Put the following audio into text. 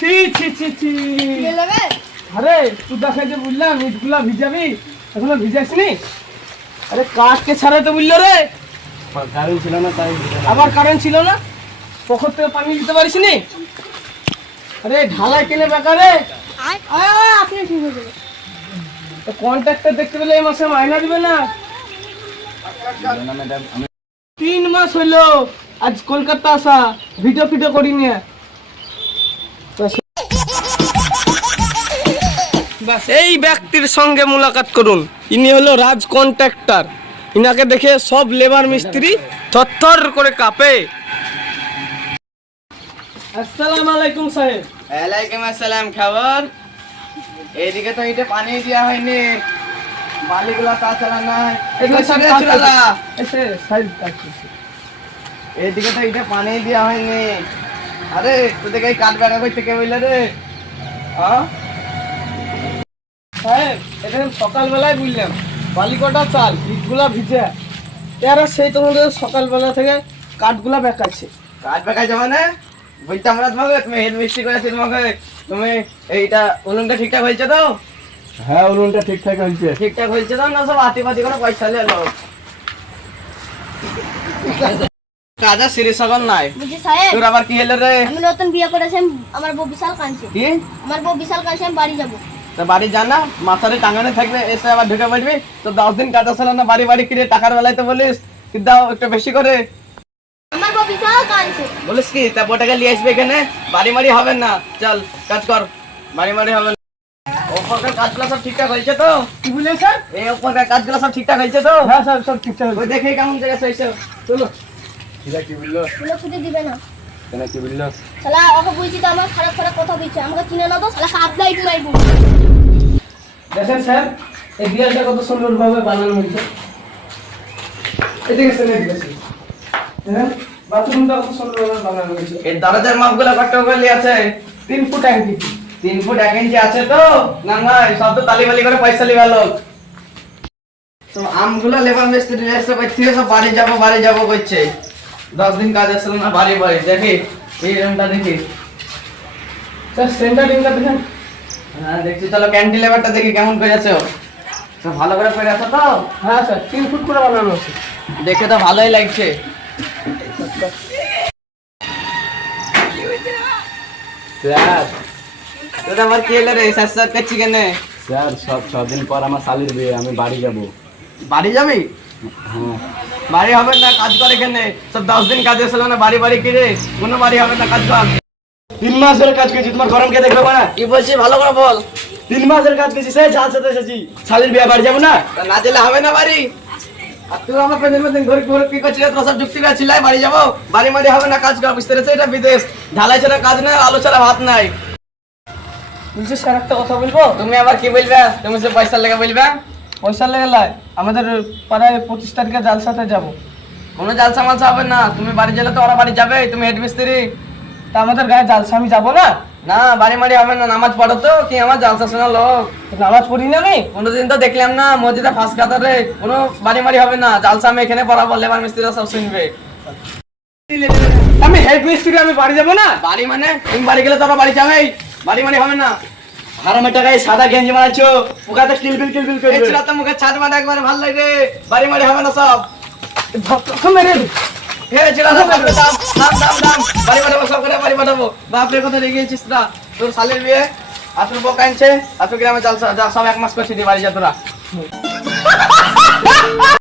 ছি ছি ছি ছি আরে তুই দেখে যে বুঝলাম ইটগুলা ভিজাবি এখনো ভিজাসনি আরে কাঠকে ছাড়া তো বুঝলো রে কারেন্ট ছিল না তাই আবার কারেন্ট ছিল না পকর থেকে পানি দিতে পারিস নি আরে ঢালাই কেনে বেকারে আপনি ঠিক হয়ে যাবে কন্ট্রাক্টর দেখতে পেলে এই মাসে মাইনা দিবে না ম্যাডাম আমি 3 মাস হইলো আজ কলকাতা আসা ভিডিও করি নিয়ে বাস এই ব্যক্তির সঙ্গে মুলাকাত করুন ইনি হলো রাজ কন্ট্রাক্টর ইনাকে দেখে সব লেবার মিস্ত্রি থরথর করে কাঁপে আসসালামু আলাইকুম সাহেব ওয়ালাইকুম আসসালাম খবর এইদিকে তো এটা পানি দেওয়া হয়নি বালিগুলা তাছাড়া নাই এগুলো সব এগুলো ছিঁড়ে চলে যা। এসে সাইড কাজ করছে এইদিকে তো এটা পানি দেওয়া হয়নি আরে তোদেরকে এই কাঠ বেড়া করতে কে বললে রে হ্যাঁ সাহেব এখানে সকালবেলায় বুঝলাম বালিকটা চাল ইটগুলা ভিজে এরা সেই তোমাদের সকালবেলা থেকে কাঠগুলা বেঁকাচ্ছে কাঠ বেড়া যাবে না বলতাম না তোমাকে তুমি হেড মিস্ত্রি করেছি তোমাকে তুমি এইটা উনুনটা ঠিকঠাক হয়েছে তো হ্যাঁ উনুনটা ঠিকঠাক হয়েছে ঠিকঠাক হয়েছে তো না সব আতিপাতি করে পয়সা নিয়ে কাজা সিরিজ সকল নাই বুঝি সাহেব তোর আবার কি হলো রে আমি নতুন বিয়ে করেছি আমার বউ বিশাল কাঁদছে কি আমার বউ বিশাল কাঁদছে আমি বাড়ি যাবো তো বাড়ি যা না মাথারে টাঙানো থাকবে এসে আবার ঢুকে পড়বি তো 10 দিন কাজ আসলে না বাড়ি বাড়ি কিনে টাকার বেলায় তো বলিস কি দাও একটু বেশি করে আমার বউ বিশাল কাঁদছে বলিস কি তা বটাকে নিয়ে আসবে এখানে বাড়ি মারি হবে না চল কাজ কর বাড়ি মারি হবে না ওপরকার কাজগুলো সব ঠিকঠাক হয়েছে তো কি বুঝলেন স্যার এই ওপরকার কাজগুলো সব ঠিকঠাক হয়েছে তো হ্যাঁ স্যার সব ঠিকঠাক ওই হয়েছে দেখে কেমন জায়গা হয়েছে চলো কি বললো কোনো ছুটি দিবে না কেন কি বললো শালা ওকে বলছি তো আমার খারাপ খারাপ কথা বলছে আমাকে চিনে না তো শালা সাপ লাইট মারবো দেখেন স্যার এই দেয়ালটা কত সুন্দরভাবে বানানো হয়েছে এদিকে স্যার এদিকে স্যার হ্যাঁ বাথরুমটা কত সুন্দরভাবে বানানো হয়েছে এই দরজার মাপগুলো কত করে আছে 3 ফুট 1 ইঞ্চি 3 ফুট 1 ইঞ্চি আছে তো না না সব তো তালিবালি করে পয়সা লিবা লোক তো আমগুলো লেবার মিস্ত্রি এসে কইছে সব বাড়ি যাবো কইছে 10 দিন কাজ আসলে না বাড়ি দেখি এই রুমটা দেখি স্যার সেন্টারিংটা দেখেন হ্যাঁ দেখছি চলো ক্যান্টিলেভারটা দেখি কেমন করে আছে ও তো ভালো করে করে আছে তো হ্যাঁ স্যার 3 ফুট করে বানানো আছে দেখে তো ভালোই লাগছে স্যার তোর আমার কি হলো রে স্যার করছি কেন স্যার সব 6 দিন পর আমার শালির বিয়ে আমি বাড়ি যাব বাড়ি যাবি হ্যাঁ বাড়ি হবে না কাজ করে এখানে সব 10 দিন কাজ আসলে না বাড়ি কিরে কোনো বাড়ি হবে না কাজ কর 3 মাস ধরে কাজ করছি তোমার গরম কে দেখবে না কি বলছিস ভালো করে বল 3 মাস ধরে কাজ করছি স্যার যার সাথে এসেছি শালির বিয়ে বাড়ি যাব না তা না দিলে হবে না বাড়ি আর তুই আমার পেছন পেছন ঘুরে ঘুরে কি করছিস তোর সব যুক্তি করে চিল্লাই বাড়ি যাবো বাড়ি মারি হবে না কাজ কর বুঝতে পেরেছিস এটা বিদেশ ঢালাই ছাড়া কাজ নাই আলো ছাড়া ভাত নাই বলছি স্যার একটা কথা বলবো তুমি আবার কি বলবে তুমি সে পয়সা লেগে বলবে পয়সা লেগে লাই আমাদের পাড়ায় 25 তারিখে জালসাতে যাব কোনো জালসা মালসা হবে না তুমি বাড়ি গেলে তো ওরা বাড়ি যাবে তুমি হেড মিস্ত্রি তা আমাদের গায়ে জালসা আমি যাবো না না বাড়ি মারি হবে না নামাজ পড়ো তো কি আমার জালসা শোনা লোক নামাজ পড়ি না আমি কোনোদিন তো দেখলাম না মসজিদে ফাঁস কাতারে কোনো বাড়ি মারি হবে না জালসা আমি এখানে পড়াবো লেবার মিস্ত্রিরা সব শুনবে আমি হেড মিস্ত্রি আমি বাড়ি যাব না বাড়ি মানে তুমি বাড়ি গেলে তো ওরা বাড়ি যাবেই বাড়ি মারি হবে না হারামের টাকায় সাদা গেঞ্জি মারাচ্ছো পোকাতে কিলবিল এই করবে ছিল তো মুখে ছাদ মারা একবার ভালো লাগে বাড়ি মারি হবে না সব মেরে হে ছিল তো দাম বাড়ি পাঠাবো সব করে বাড়ি পাঠাবো বাপরে কথা রেগে গেছিস না তোর শালের বিয়ে আর তোর বউ কাঁদছে আর তোর গ্রামে জালসা সব 1 মাস করছি দিয়ে বাড়ি যা তোরা